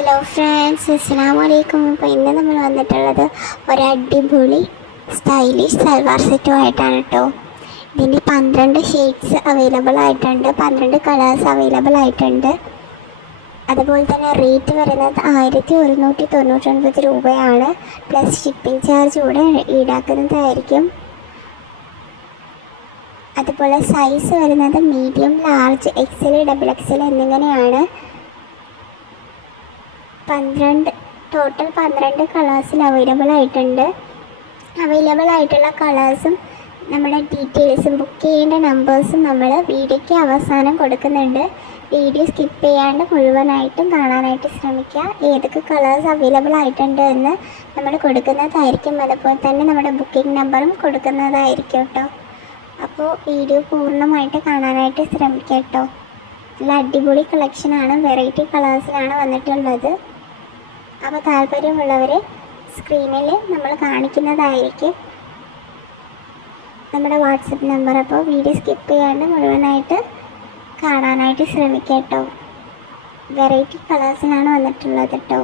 Hello friends, അസ്സലാമു അലൈക്കും. അപ്പോൾ ഇന്ന് നമ്മൾ വന്നിട്ടുള്ളത് ഒരു അടിപൊളി സ്റ്റൈലിഷ് സൽവാർ സെറ്റുമായിട്ടാണ് കേട്ടോ. ഇതിൻ്റെ 12 ഷെയ്ഡ്സ് അവൈലബിൾ ആയിട്ടുണ്ട്, 12 കളേഴ്സ് അവൈലബിൾ ആയിട്ടുണ്ട്. അതുപോലെ തന്നെ റേറ്റ് വരുന്നത് 1199 രൂപയാണ്. പ്ലസ് ഷിപ്പിംഗ് ചാർജ് കൂടെ ഈടാക്കുന്നതായിരിക്കും. അതുപോലെ സൈസ് വരുന്നത് medium, large, XL, double XL എന്നിങ്ങനെയാണ്. ടോട്ടൽ 12 കളേഴ്സിൽ അവൈലബിൾ ആയിട്ടുണ്ട്. അവൈലബിൾ ആയിട്ടുള്ള കളേഴ്സും നമ്മുടെ ഡീറ്റെയിൽസും ബുക്ക് ചെയ്യേണ്ട നമ്പേഴ്സും നമ്മൾ വീഡിയോയ്ക്ക് അവസാനം കൊടുക്കുന്നുണ്ട്. വീഡിയോ സ്കിപ്പ് ചെയ്യാണ്ട് മുഴുവനായിട്ടും കാണാനായിട്ട് ശ്രമിക്കുക. ഏതൊക്കെ കളേഴ്സ് അവൈലബിൾ ആയിട്ടുണ്ട് എന്ന് നമ്മൾ കൊടുക്കുന്നതായിരിക്കും. അതുപോലെ തന്നെ നമ്മുടെ ബുക്കിംഗ് നമ്പറും കൊടുക്കുന്നതായിരിക്കും കേട്ടോ. അപ്പോൾ വീഡിയോ പൂർണ്ണമായിട്ട് കാണാനായിട്ട് ശ്രമിക്കുക കേട്ടോ. നല്ല അടിപൊളി കളക്ഷനാണ്, വെറൈറ്റി കളേഴ്സിലാണ് വന്നിട്ടുള്ളത്. അപ്പോൾ താല്പര്യമുള്ളവർ സ്ക്രീനിൽ നമ്മൾ കാണിക്കുന്നതായിരിക്കും നമ്മുടെ വാട്സപ്പ് നമ്പർ. അപ്പോൾ വീഡിയോ സ്കിപ്പ് ചെയ്യാണ്ട് മുഴുവനായിട്ട് കാണാനായിട്ട് ശ്രമിക്കുക കേട്ടോ. വെറൈറ്റി കളേഴ്സിലാണ് വന്നിട്ടുള്ളത് കേട്ടോ.